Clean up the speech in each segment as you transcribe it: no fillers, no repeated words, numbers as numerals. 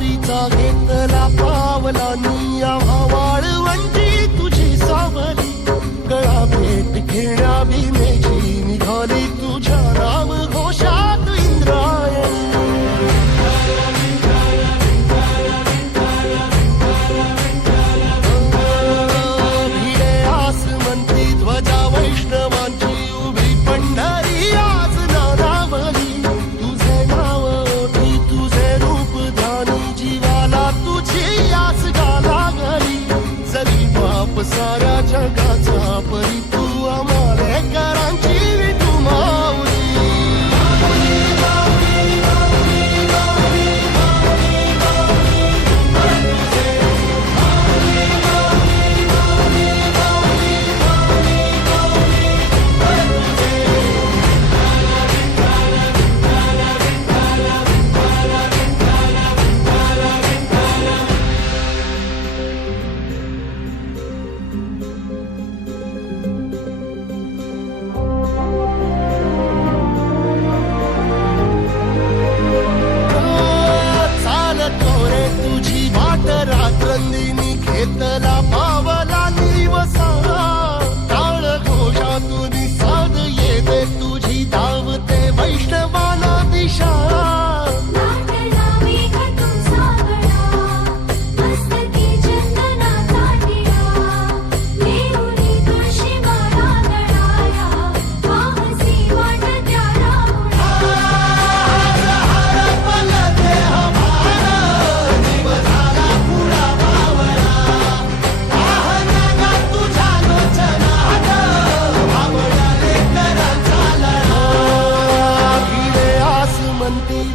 वारीचा घेतला पावला निया वाळवंटी तुझी सावली गळा भेट घेण्या भीमेची निघाली तुझ्या नाम घोषात इंद्रायणी भिडे आसमंती ध्वजा वैष्णवांची उभी पंढरी आज नानावली तुझे नाव ओठी तुझे रूप ध्यानी जीवाला तुझी आस गाला गली जरी बाप साऱ्या जगाचा परी तू आमालेकरांची विठू माऊली रात्रंदिनी घेतला पावला निवसा टाळ घोषातून साध येते तुझी धावते वैष्णवाला दिशा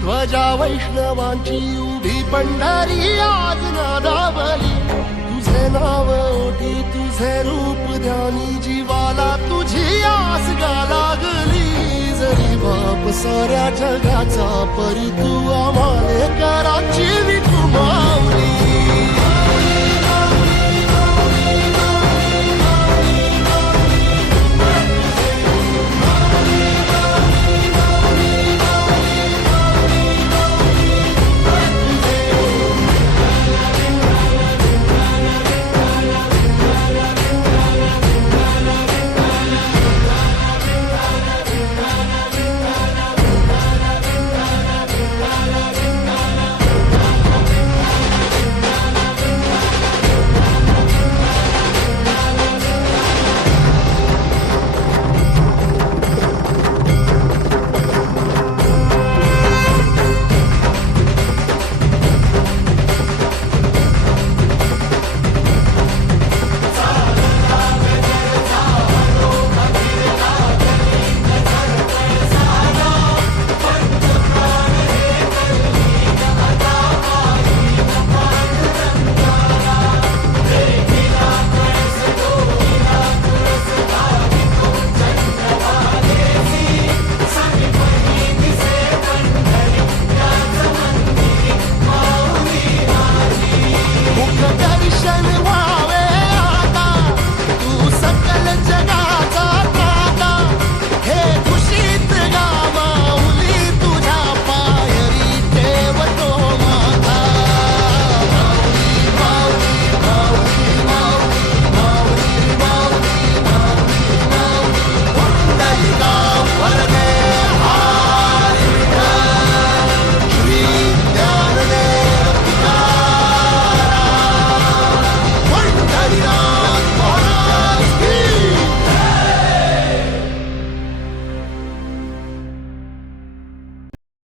ध्वजा वैष्णवांची उभी पंढरी आज नादावली तुझे नाव ओठी तुझे रूप ध्यानी जीवाला तुझी आस गाला गली जरी बाप साऱ्या जगाचा परी तू आमालेकरांची विठू माऊली